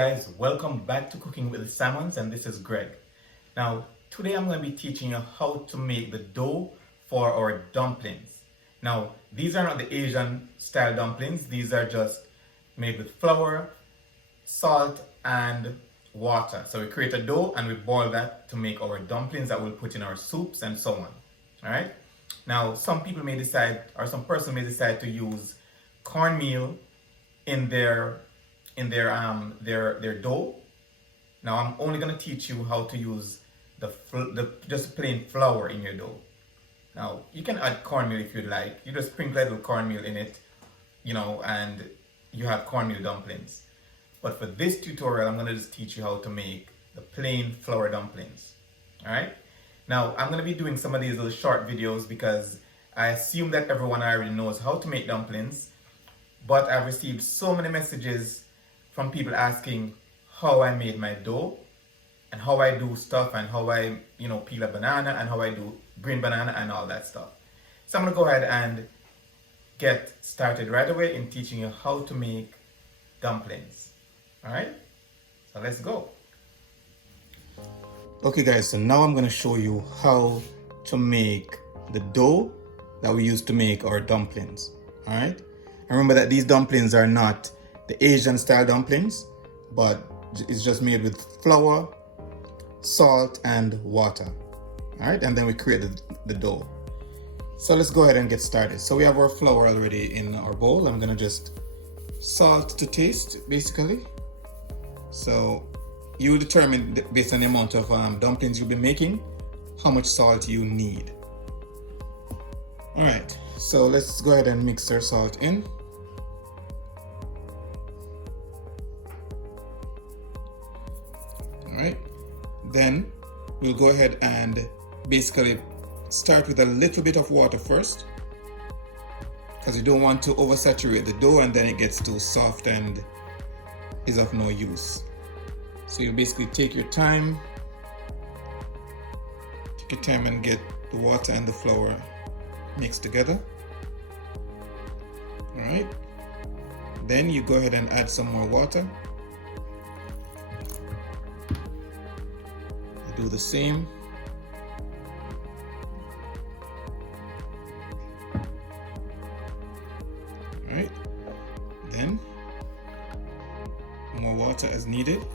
guys, welcome back to Cooking with Salmons, and this is Greg. Now today I'm going to be teaching you how to make the dough for our dumplings. Now these are not the Asian style dumplings, these are just made with flour, salt and water. So we create a dough and we boil that to make our dumplings that we'll put in our soups and so on. Alright? Now some people may decide, or some person may decide to use cornmeal in their dough. Now I'm only going to teach you how to use the just plain flour in your dough. Now you can add cornmeal if you'd like. You just sprinkle a little cornmeal in it, and you have cornmeal dumplings. But for this tutorial, I'm going to just teach you how to make the plain flour dumplings. Alright? Now I'm going to be doing some of these little short videos because I assume that everyone already knows how to make dumplings, but I've received so many messages from people asking how I made my dough and how I do stuff and how I peel a banana and how I do green banana and all that stuff. So I'm going to go ahead and get started right away in teaching you how to make dumplings. Alright, so let's go. Okay guys, so now I'm going to show you how to make the dough that we use to make our dumplings. Alright, remember that these dumplings are not the Asian style dumplings, but it's just made with flour, salt and water. Alright, and then we create the dough. So let's go ahead and get started. So we have our flour already in our bowl. I'm gonna just salt to taste basically. So you will determine based on the amount of dumplings you'll be making how much salt you need. Alright, so let's go ahead and mix our salt in. Alright, then we'll go ahead and basically start with a little bit of water first, because you don't want to oversaturate the dough and then it gets too soft and is of no use. So you basically take your time and get the water and the flour mixed together. Alright, then you go ahead and add some more water. You do the same. Alright, then more water as needed.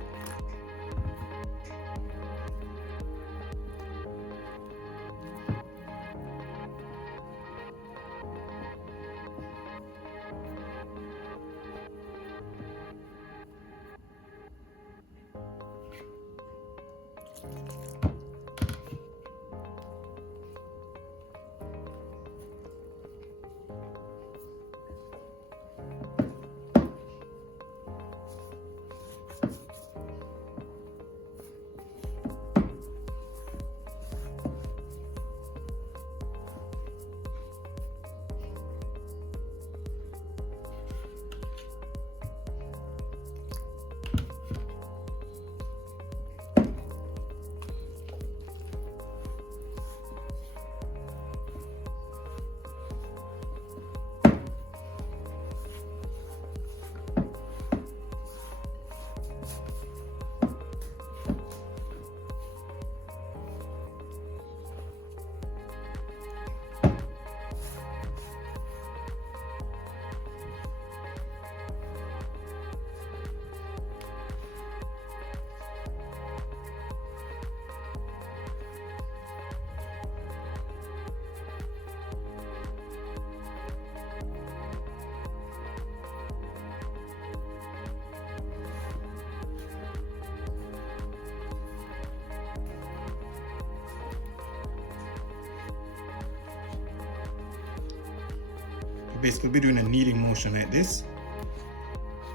Basically be doing a kneading motion like this,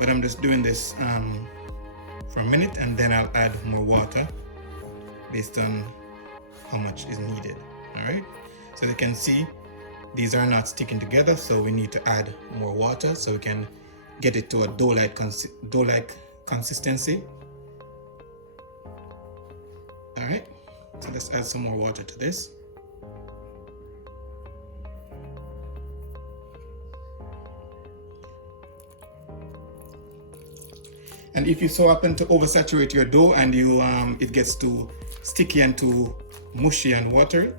but I'm just doing this for a minute and then I'll add more water based on how much is needed. Alright, so you can see these are not sticking together, so we need to add more water so we can get it to a dough-like consistency. Alright, so let's add some more water to this. And if you so happen to oversaturate your dough and you it gets too sticky and too mushy and watery,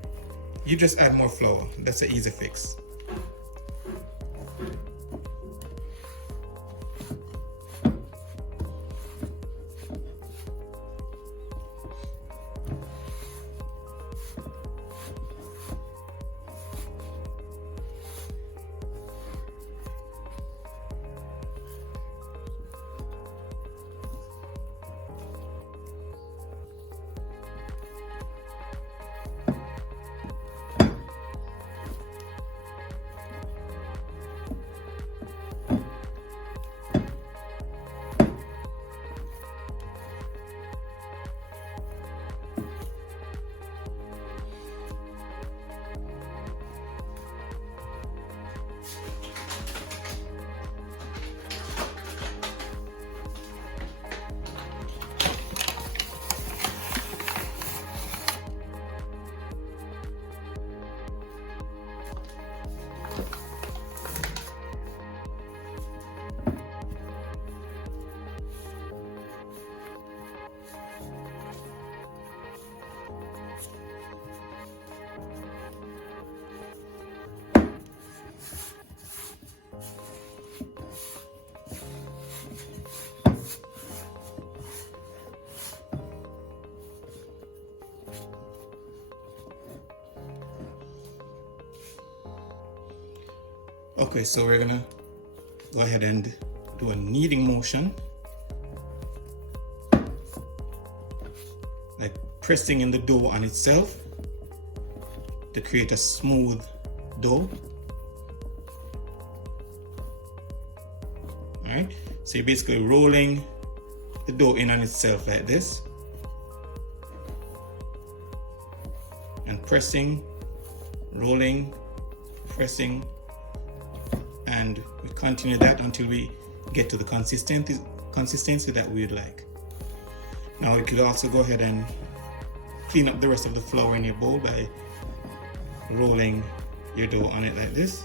you just add more flour. That's an easy fix. Okay, so we're gonna go ahead and do a kneading motion, like pressing in the dough on itself to create a smooth dough. All right, so you're basically rolling the dough in on itself like this and pressing, rolling, pressing, and we continue that until we get to the consistency that we would like. Now you could also go ahead and clean up the rest of the flour in your bowl by rolling your dough on it like this.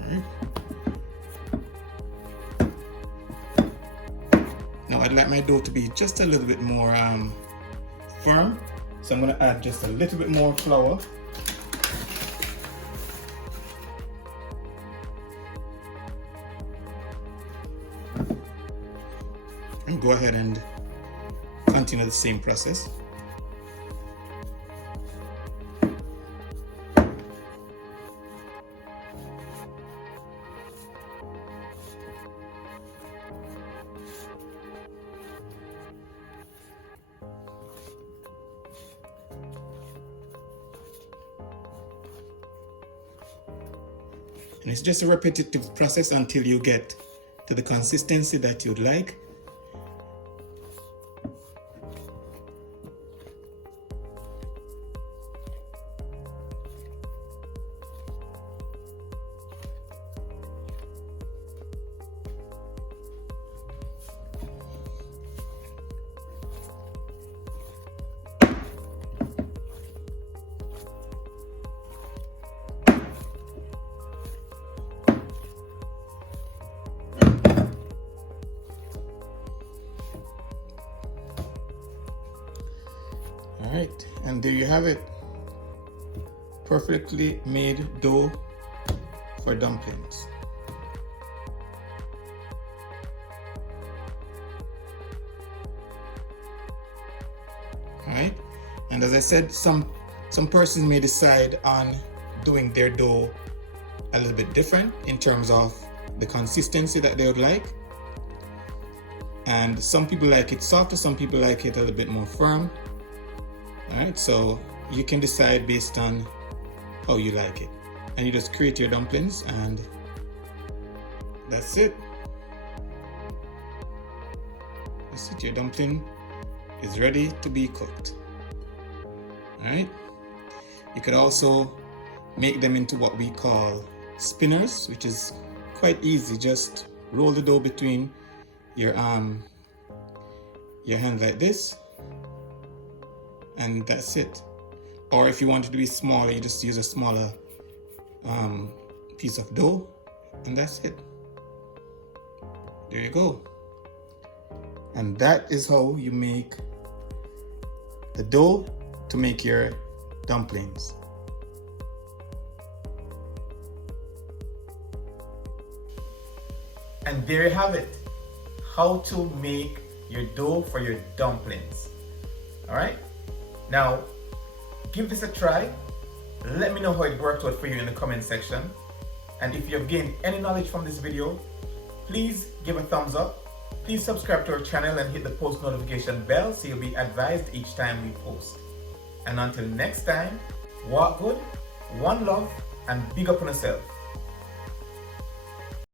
Alright. Now I'd like my dough to be just a little bit more firm. So I'm going to add just a little bit more flour. And go ahead and continue the same process. And it's just a repetitive process until you get to the consistency that you'd like. All right, and there you have it. Perfectly made dough for dumplings. All right, and as I said, some persons may decide on doing their dough a little bit different in terms of the consistency that they would like. And some people like it softer, some people like it a little bit more firm. All right, so you can decide based on how you like it. And you just create your dumplings and that's it. That's it, your dumpling is ready to be cooked. All right, you could also make them into what we call spinners, which is quite easy. Just roll the dough between your hand like this, and that's it. Or if you want it to be smaller, you just use a smaller piece of dough, and that's it. There you go. And that is how you make the dough to make your dumplings. And there you have it, how to make your dough for your dumplings. All right, now give this a try. Let me know how it worked out for you in the comment section. And if you have gained any knowledge from this video, please give a thumbs up. Please subscribe to our channel and hit the post notification bell so you'll be advised each time we post. And until next time, walk good, one love, and big up on yourself.